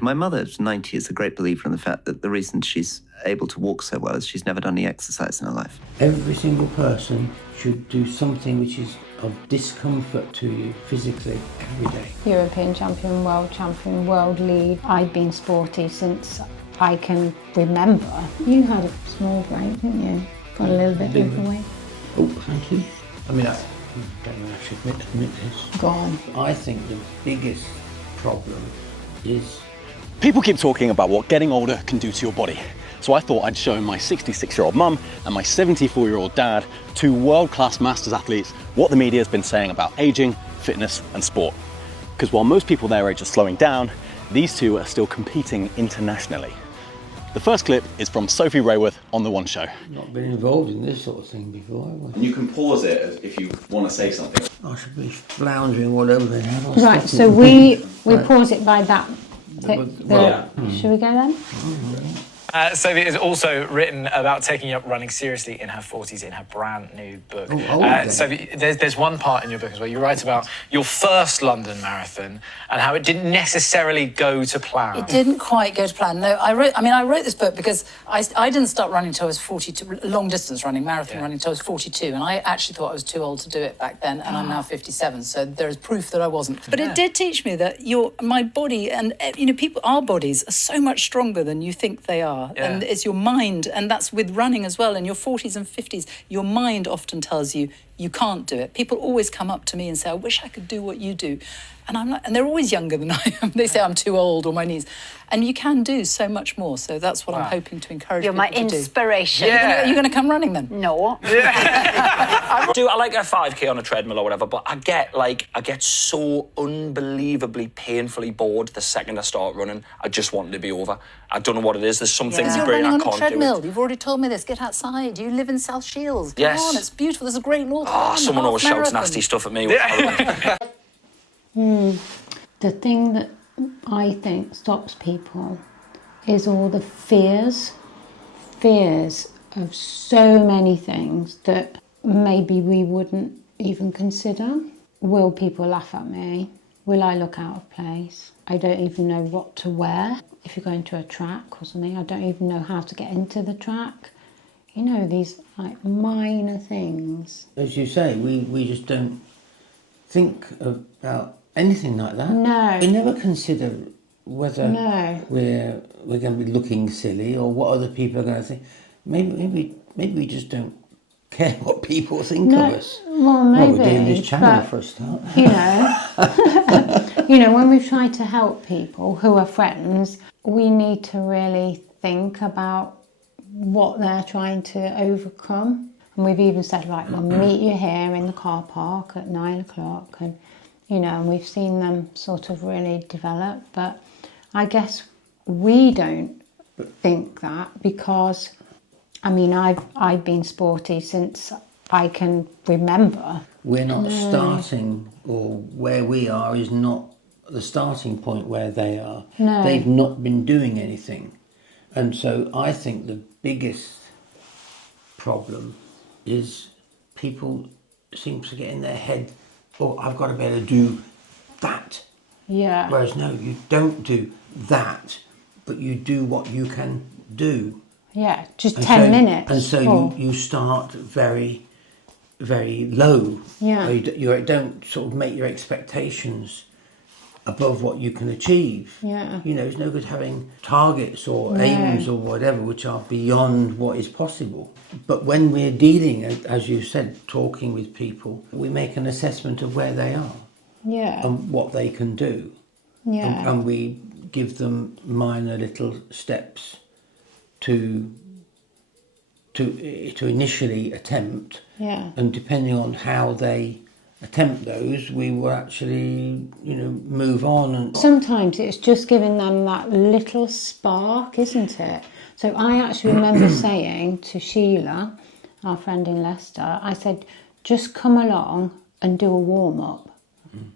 My mother's 90 is a great believer in the fact that the reason she's able to walk so well is she's never done any exercise in her life. Every single person should do something which is of discomfort to you physically every day. European champion, world lead. I've been sporty since I can remember. You had a small break, didn't you? Got a little bit overweight. Oh, thank you. I mean, I don't know if I should admit this. Go on. I think the biggest problem is... People keep talking about what getting older can do to your body. So I thought I'd show my 66-year-old mum and my 74-year-old dad, two world-class masters athletes, what the media has been saying about aging, fitness and sport. Because while most people their age are slowing down, these two are still competing internationally. The first clip is from Sophie Raworth on The One Show. Not been involved in this sort of thing before, have we? And you can pause it if you want to say something. I should be floundering whatever they have. Right, so we pause it by that. Yeah. Should we go then? Sophie has also written about taking up running seriously in her 40s in her brand new book. Sophie, there's one part in your book as well. You write about your first London marathon and how it didn't necessarily go to plan. It didn't quite go to plan. No, I wrote this book because I didn't start running until I was 42, long distance running, marathon running until I was 42, and I actually thought I was too old to do it back then, and I'm now 57, so there is proof that I wasn't. But it did teach me that my body and, our bodies are so much stronger than you think they are. Yeah. And it's your mind, and that's with running as well. In your 40s and 50s, your mind often tells you you can't do it. People always come up to me and say, I wish I could do what you do. And I'm like, and they're always younger than I am. They say I'm too old or my knees. And you can do so much more. So that's what I'm hoping to encourage people to do. You're my inspiration. Yeah. Are you going to come running then? No. I like a 5k on a treadmill or whatever, but I get so unbelievably painfully bored the second I start running. I just want it to be over. I don't know what it is. There's something in my brain I can't do. You're running on a treadmill. You've already told me this. Get outside. You live in South Shields. Yes. Come on, it's beautiful. There's a great North. Someone always shouts nasty stuff at me. The thing that I think stops people is all the fears of so many things that maybe we wouldn't even consider. Will people laugh at me? Will I look out of place? I don't even know what to wear. If you're going to a track or something, I don't even know how to get into the track. You know, these like minor things. As you say, we just don't think about anything like that. No. We never consider whether we're going to be looking silly or what other people are going to think. Maybe we just don't care what people think of us. Well, maybe. We're doing this channel for a start. You know, when we've tried to help people who are friends, we need to really think about what they're trying to overcome. And we've even said, right, we'll meet you here in the car park at 9 o'clock. And, you know, and we've seen them sort of really develop. But I guess we don't think that because, I mean, I've been sporty since I can remember. We're not starting, or where we are is not the starting point where they are. No. They've not been doing anything. And so I think the biggest problem is people seem to get in their head, oh, I've got to be able to do that. Yeah. Whereas no, you don't do that, but you do what you can do. Yeah, just 10 minutes. And so you start very, very low. Yeah. You don't sort of make your expectations above what you can achieve. Yeah. You know, it's no good having targets or aims or whatever which are beyond what is possible. But when we're dealing, as you said, talking with people, we make an assessment of where they are. Yeah. And what they can do. Yeah. And we give them minor little steps to initially attempt. Yeah. And depending on how they attempt those, we will actually, move on. And sometimes it's just giving them that little spark, isn't it? So I actually remember saying to Sheila, our friend in Leicester, I said, just come along and do a warm-up.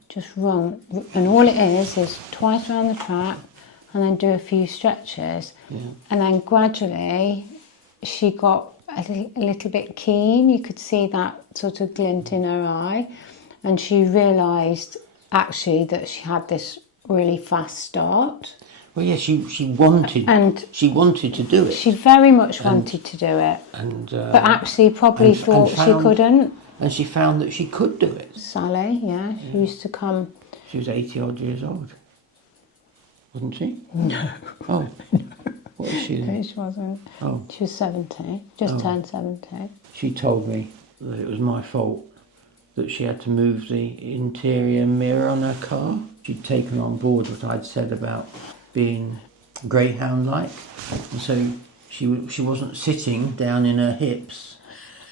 Just run. And all it is twice around the track and then do a few stretches. Yeah. And then gradually she got a little bit keen. You could see that sort of glint in her eye. And she realised actually that she had this really fast start. Well, yeah, she wanted to do it. She very much wanted to do it, but actually probably thought she couldn't. And she found that she could do it. Sally, yeah, she used to come. She was 80 odd years old, wasn't she? No. Oh, what was she then? No, she wasn't. Oh. She was 70, just turned 70. She told me that it was my fault that she had to move the interior mirror on her car. She'd taken on board what I'd said about being greyhound-like, and so she wasn't sitting down in her hips,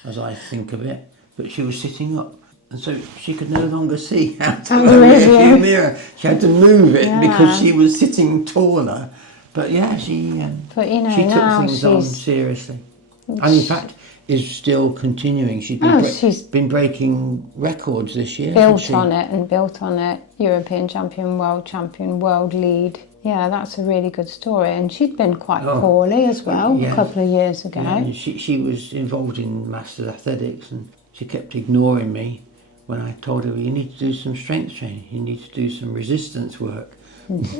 as I think of it, but she was sitting up, and so she could no longer see out of her rearview mirror. She had to move it because she was sitting taller. But yeah, she took things on seriously, and in fact is still continuing. She's been breaking records this year. Built on it. European champion, world lead. Yeah, that's a really good story. And she'd been quite poorly as well a couple of years ago. Yeah, she was involved in Masters Athletics, and she kept ignoring me when I told her, you need to do some strength training, you need to do some resistance work.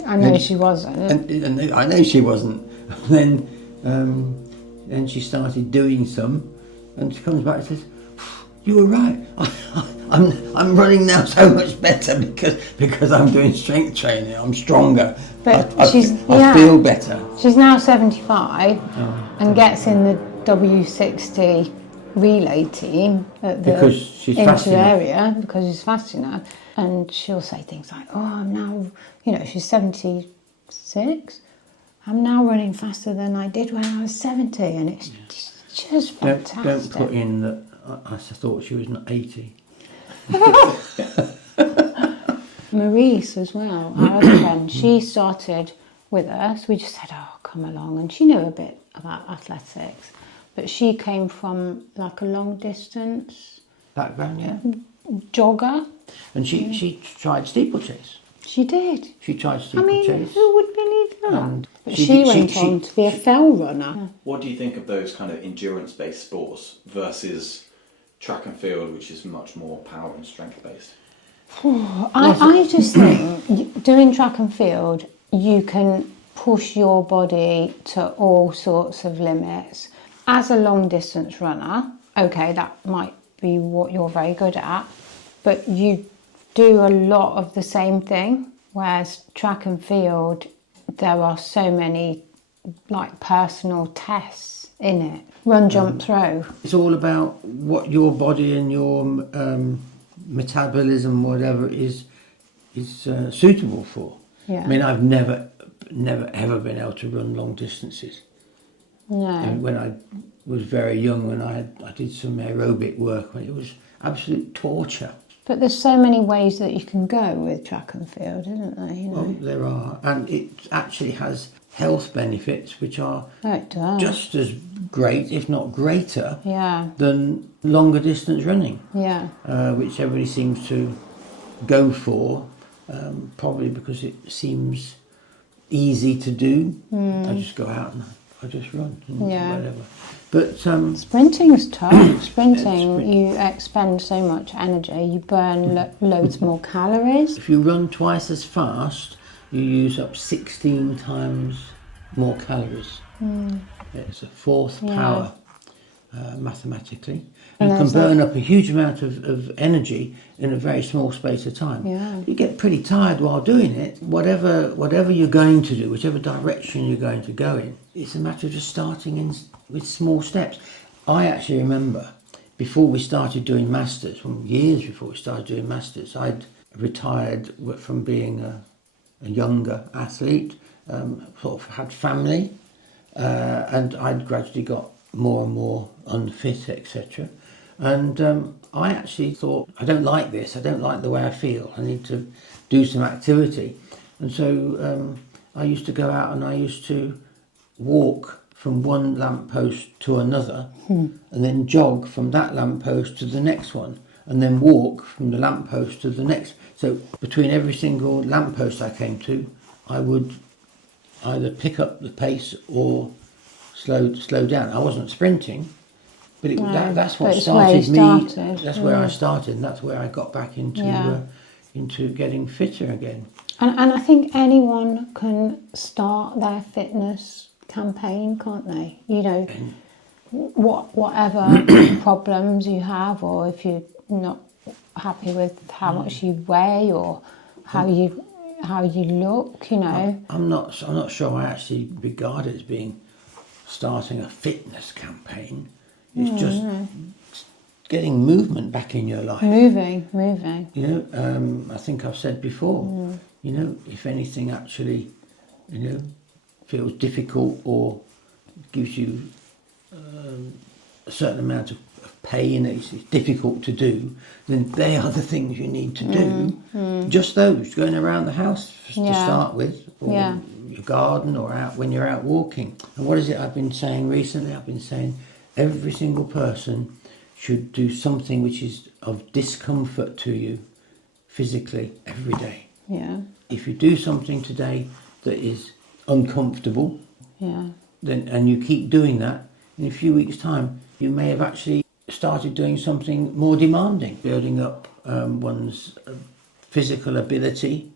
I know she wasn't. And I know she wasn't. Then she started doing some, and she comes back and says, you were right. I'm running now so much better because I'm doing strength training. I'm stronger. But I feel better. She's now 75 and gets in the W60 relay team at the inter area because she's fast enough. And she'll say things like, oh, I'm now, she's 76. I'm now running faster than I did when I was 70. And it's just fantastic. Don't put in that I thought she was 80. Maurice as well, our other friend, she started with us. We just said, oh, come along. And she knew a bit about athletics. But she came from like a long distance background, yeah. Jogger. And she tried steeplechase. She did. She tried steeplechase. Who would believe that? But she went on to be a fell runner. What do you think of those kind of endurance-based sports versus track and field, which is much more power and strength-based? I just think doing track and field, you can push your body to all sorts of limits. As a long-distance runner, okay, that might be what you're very good at, but you do a lot of the same thing, whereas track and field, there are so many like personal tests in it. Run, jump, throw. It's all about what your body and your metabolism, whatever, is suitable for. Yeah. I mean, I've never ever been able to run long distances. No. And when I was very young, when I did some aerobic work, when it was absolute torture. But there's so many ways that you can go with track and field, isn't there? Well, there are, and it actually has health benefits which are just as great, if not greater, than longer distance running. Yeah. Which everybody seems to go for, probably because it seems easy to do. I just go out and I just run, whatever. But sprinting is tough. Sprinting, you expend so much energy. You burn loads more calories. If you run twice as fast, you use up 16 times more calories. It's a fourth power, mathematically. You can burn up a huge amount of energy in a very small space of time. Yeah. You get pretty tired while doing it. Whatever you're going to do, whichever direction you're going to go in, it's a matter of just starting with small steps. I actually remember before we started doing Masters, years before we started doing Masters, I'd retired from being a younger athlete, sort of had family, and I'd gradually got more and more unfit, etc. And I actually thought, I don't like this, I don't like the way I feel, I need to do some activity. And so I used to go out and I used to walk from one lamppost to another, and then jog from that lamppost to the next one, and then walk from the lamppost to the next. So between every single lamppost I came to, I would either pick up the pace or slow down. I wasn't sprinting, but that's what started me. That's where I started, and that's where I got back into getting fitter again. And I think anyone can start their fitness campaign, can't they? You know, whatever problems you have, or if you're not happy with how much you weigh or how you look, you know. I'm not sure I actually regard it as being starting a fitness campaign. It's just getting movement back in your life. Moving. You know, I think I've said before, you know, if anything actually, you know, feels difficult or gives you a certain amount of pain, it's difficult to do, then they are the things you need to do. Just those, going around the house to start with, or your garden, or out when you're out walking. And what is it I've been saying recently? I've been saying every single person should do something which is of discomfort to you physically every day. Yeah. If you do something today that is uncomfortable, then and you keep doing that, in a few weeks' time, you may have actually started doing something more demanding, building up one's physical ability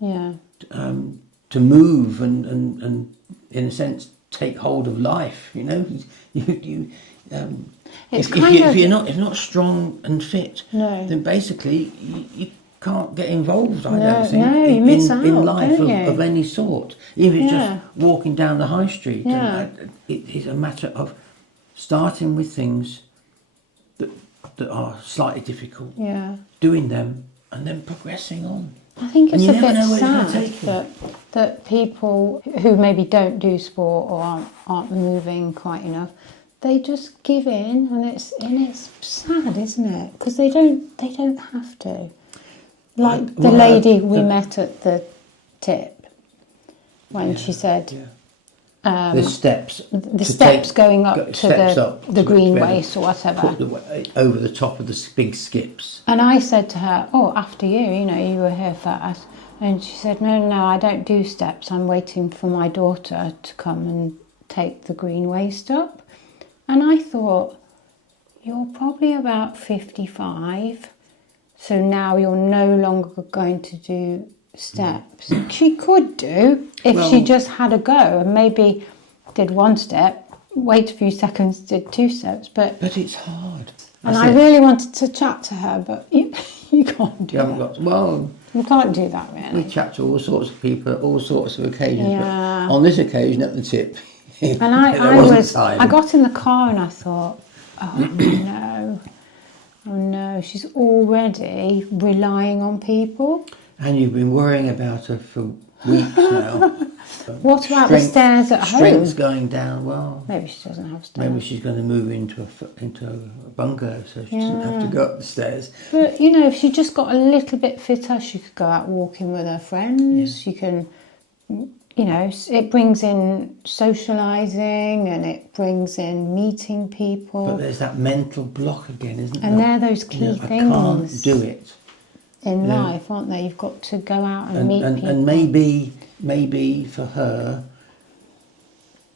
to move and in a sense take hold of life. You know, if you're not strong and fit, then basically you can't get involved. I don't think you miss out, in life don't you? of any sort. Even if it's just walking down the high street. And it is a matter of starting with things that are slightly difficult, doing them, and then progressing on. I think it's a bit sad sad that people who maybe don't do sport or aren't moving quite enough, they just give in, and it's sad, isn't it? Because they don't have to. Like the lady we met at the tip when she said. The steps going up to the green waste or whatever. Over the top of the big skips. And I said to her, "Oh, after you, you know, you were here first." And she said, No, I don't do steps. I'm waiting for my daughter to come and take the green waste up. And I thought, you're probably about 55, so now you're no longer going to do steps. She could do if she just had a go and maybe did one step, wait a few seconds, did 2 steps. But it's hard. And I really wanted to chat to her, but you can't do that. You can't do that, really. We chat to all sorts of people at all sorts of occasions. But on this occasion at the tip, and I got in the car and I thought, oh no, she's already relying on people. And you've been worrying about her for weeks now. What about the stairs at home? Strength's going down. Well, maybe she doesn't have stairs. Maybe she's going to move into a bungalow, so she doesn't have to go up the stairs. But you know, if she just got a little bit fitter, she could go out walking with her friends. She can, you know, it brings in socialising and it brings in meeting people. But there's that mental block again, isn't there? And they're those key things. I can't do it. In life, aren't they? You've got to go out and meet people. And maybe for her,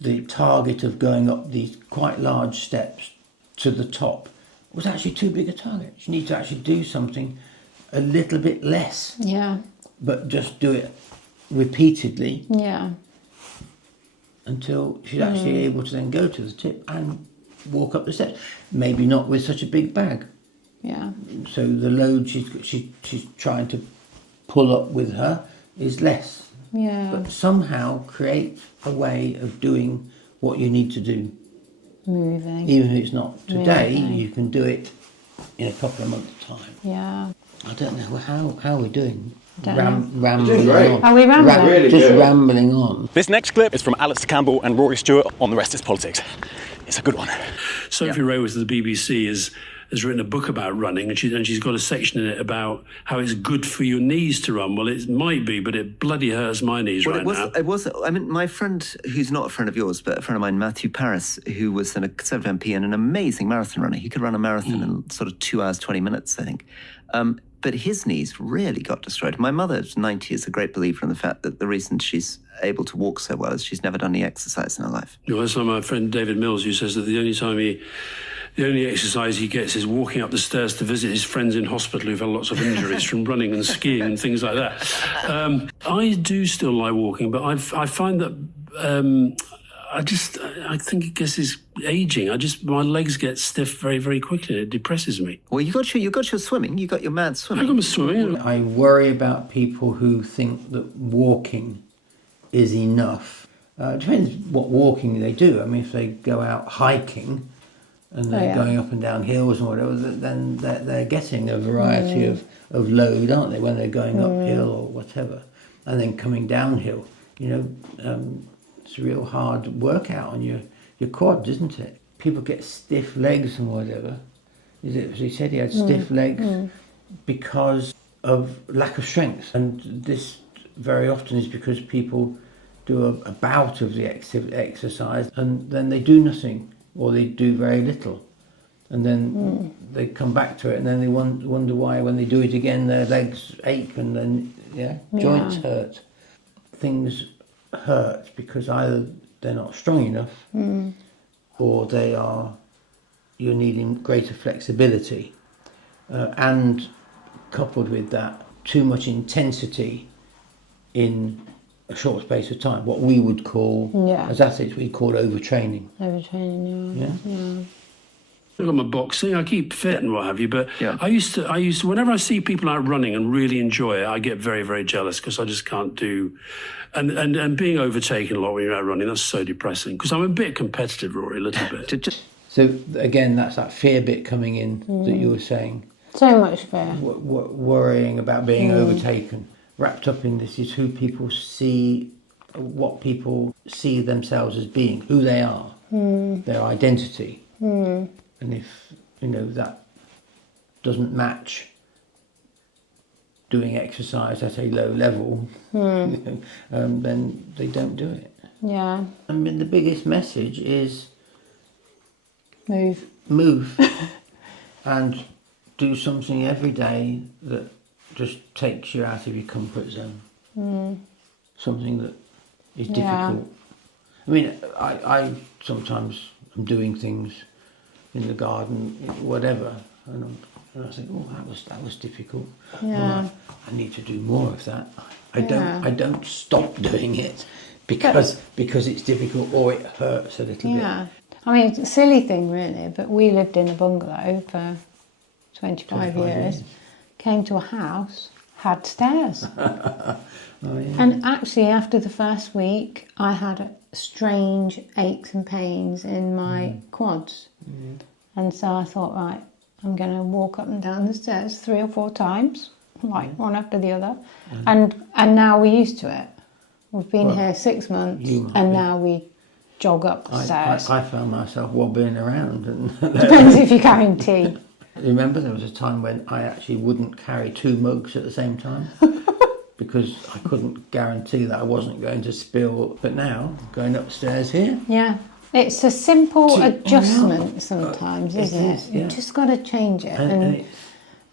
the target of going up these quite large steps to the top was actually too big a target. She needs to actually do something a little bit less. Yeah. But just do it repeatedly. Yeah. Until she's actually able to then go to the tip and walk up the steps. Maybe not with such a big bag. Yeah. So the load she's trying to pull up with her is less. Yeah. But somehow create a way of doing what you need to do. Moving. Even if it's not today, you can do it in a couple of months' time. Yeah. I don't know how we're doing. Rambling on. Are we rambling? Just rambling on. This next clip is from Alastair Campbell and Rory Stewart on The Rest is Politics. It's a good one. Sophie Raworth of the BBC has written a book about running, and she's got a section in it about how it's good for your knees to run. Well, it might be, but it bloody hurts my knees now. It was. I mean, my friend, who's not a friend of yours, but a friend of mine, Matthew Paris, who was a Conservative MP and an amazing marathon runner. He could run a marathon in sort of 2 hours, 20 minutes, I think. But his knees really got destroyed. My mother's 90, is a great believer in the fact that the reason she's able to walk so well is she's never done any exercise in her life. Well, that's like my friend David Mills, who says that the only time he the only exercise he gets is walking up the stairs to visit his friends in hospital who've had lots of injuries from running and skiing and things like that. I do still like walking, but I find that I think it gets is aging. My legs get stiff very, very quickly. It depresses me. Well, you got your swimming. You got your mad swimming. I got my swimming. I worry about people who think that walking is enough. It depends what walking they do. I mean, if they go out hiking and they're going up and down hills and whatever, then they're getting a variety of load, aren't they, when they're going uphill or whatever. And then coming downhill, it's a real hard workout on your quads, isn't it? People get stiff legs and whatever. He said he had stiff legs because of lack of strength. And this very often is because people do a bout of the exercise and then they do nothing or they do very little. And then they come back to it and then they wonder why when they do it again their legs ache and then joints hurt. Things hurt because either they're not strong enough or you're needing greater flexibility and coupled with that too much intensity in a short space of time, what we would call as athletes we call overtraining. Look at my boxing. I keep fit and what have you, but I used to. Whenever I see people out running and really enjoy it, I get very, very jealous because I just can't do. And being overtaken a lot when you're out running, that's so depressing. Because I'm a bit competitive, Rory, a little bit. So again, that's that fear bit coming in that you were saying. So much fear. Worrying about being overtaken. Wrapped up in this is who people see, what people see themselves as being, who they are, their identity. And if, that doesn't match doing exercise at a low level, then they don't do it. Yeah. I mean, the biggest message is move and do something every day that just takes you out of your comfort zone. Something that is difficult. I mean, I sometimes am doing things in the garden, whatever, and I think, oh, that was difficult. Yeah. I need to do more of that. I don't stop doing it because it's difficult or it hurts a little bit. Yeah. I mean, it's a silly thing really, but we lived in a bungalow for 25 years. Came to a house, had stairs. And actually after the first week I had strange aches and pains in my quads. And so I thought, right, I'm going to walk up and down the stairs 3 or 4 times, like one after the other. And now we're used to it. We've been here 6 months and now we jog up the stairs. I found myself wobbling around. Depends if you're carrying tea. Remember there was a time when I actually wouldn't carry 2 mugs at the same time because I couldn't guarantee that I wasn't going to spill. But now, going upstairs here... Yeah, it's a simple adjustment sometimes, isn't it? Yeah. You've just got to change it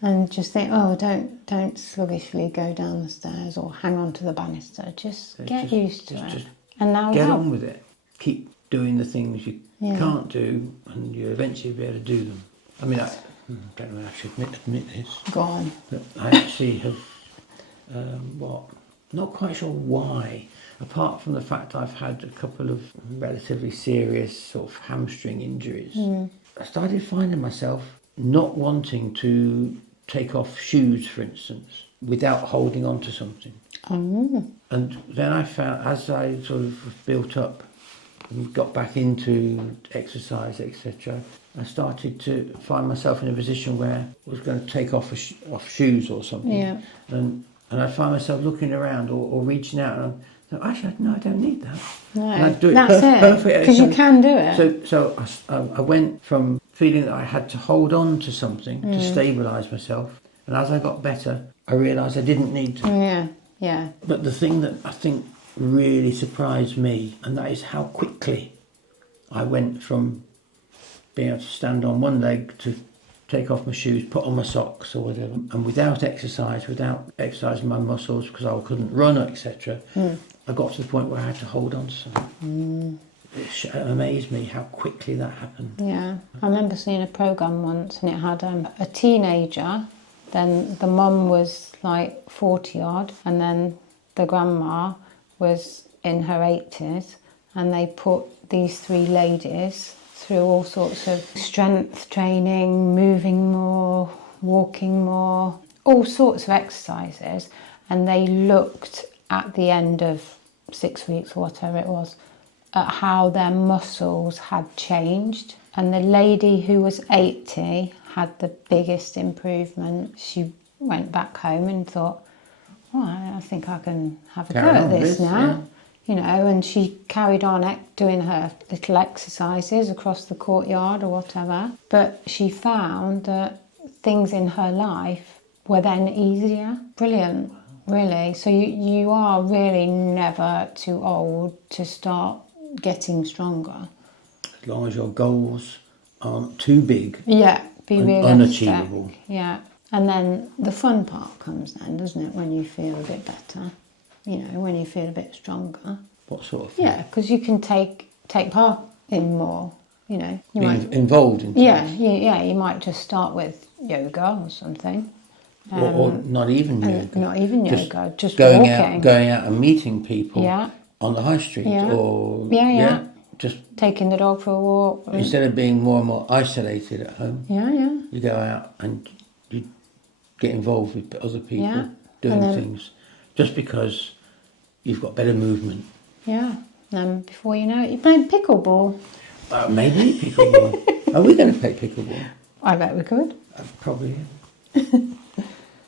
and just think, oh, don't sluggishly go down the stairs or hang on to the banister. Just get used to it. And now get on with it. Keep doing the things you can't do and you'll eventually be able to do them. I mean, I don't know if I should admit this. Go on. But I actually have, not quite sure why, apart from the fact I've had a couple of relatively serious sort of hamstring injuries. I started finding myself not wanting to take off shoes, for instance, without holding on to something. And then I found, as I sort of built up and got back into exercise, etc., I started to find myself in a position where I was going to take off shoes or something. Yeah. And I find myself looking around or reaching out and I thought, actually, no, I don't need that. No, and I'd do it that's it, because you can do it. So I went from feeling that I had to hold on to something to stabilise myself, and as I got better, I realised I didn't need to. Yeah. But the thing that I think really surprised me, and that is how quickly I went from being able to stand on one leg to take off my shoes, put on my socks or whatever, and without exercising my muscles because I couldn't run, etc. I got to the point where I had to hold on to something. It amazed me how quickly that happened. Yeah, I remember seeing a programme once and it had a teenager, then the mum was like 40 odd, and then the grandma was in her 80s, and they put these three ladies through all sorts of strength training, moving more, walking more, all sorts of exercises, and they looked at the end of 6 weeks or whatever it was at how their muscles had changed. And the lady who was 80 had the biggest improvement. She went back home and thought, oh, I think I can have a go at this now. Yeah. You know, and she carried on doing her little exercises across the courtyard or whatever. But she found that things in her life were then easier. Brilliant, really. So you are really never too old to start getting stronger. As long as your goals aren't too big. Yeah, be realistic. Unachievable. Yeah. And then the fun part comes then, doesn't it, when you feel a bit better, you know, when you feel a bit stronger. What sort of thing? Yeah, because you can take part in more, you know. You might involved in things. Yeah, you might just start with yoga or something. Or not even yoga. Not even yoga, just going walking. Going out and meeting people Yeah. on the high street. Yeah. Or just taking the dog for a walk. Instead of being more and more isolated at home. Yeah. You go out and you get involved with other people doing things. Just because you've got better movement. Yeah. And before you know it, you're playing pickleball. Maybe pickleball. Are we going to play pickleball? I bet we could. Probably.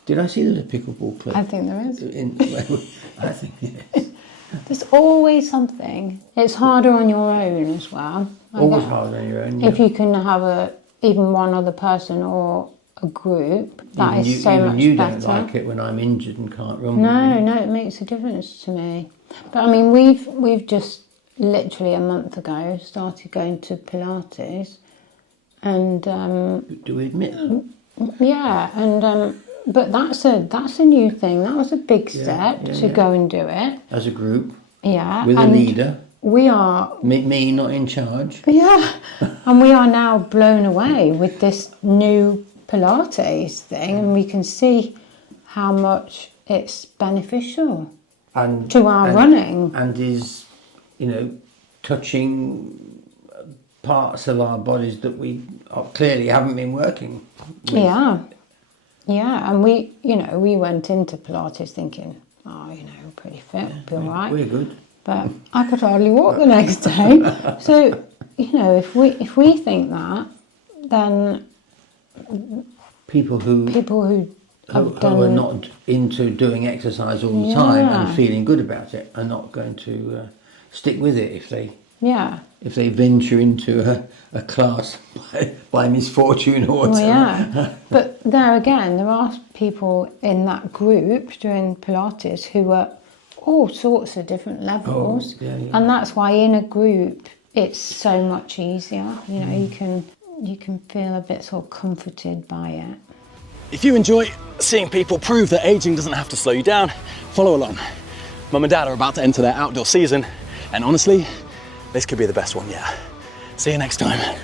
Did I see there's a pickleball club? I think there is. I think yes. There's always something. It's harder on your own as well. Always harder on your own. Yeah. If you can have even one other person or a group, that is so much better. You don't like it when I'm injured and can't run. No, it makes a difference to me. But I mean, we've just literally a month ago started going to Pilates, and do we admit that? Yeah, and but that's a new thing. That was a big step to go and do it as a group. Yeah, with a leader. We are me not in charge. Yeah, and we are now blown away with this new Pilates thing, and we can see how much it's beneficial to our running, and is, you know, touching parts of our bodies that we clearly haven't been working with. Yeah, and we went into Pilates thinking, oh, you know, we're pretty fit, we'll be all right. We're good. But I could hardly walk the next day. So, you know, if we think that, then people who are not into doing exercise all the time and feeling good about it are not going to stick with it if they venture into a class by misfortune or whatever. Well, yeah. But there again, there are people in that group doing Pilates who are all sorts of different levels. And that's why in a group it's so much easier. You know, you can feel a bit sort of comforted by it. If you enjoy seeing people prove that ageing doesn't have to slow you down, follow along. Mum and Dad are about to enter their outdoor season, and honestly, this could be the best one yet. See you next time.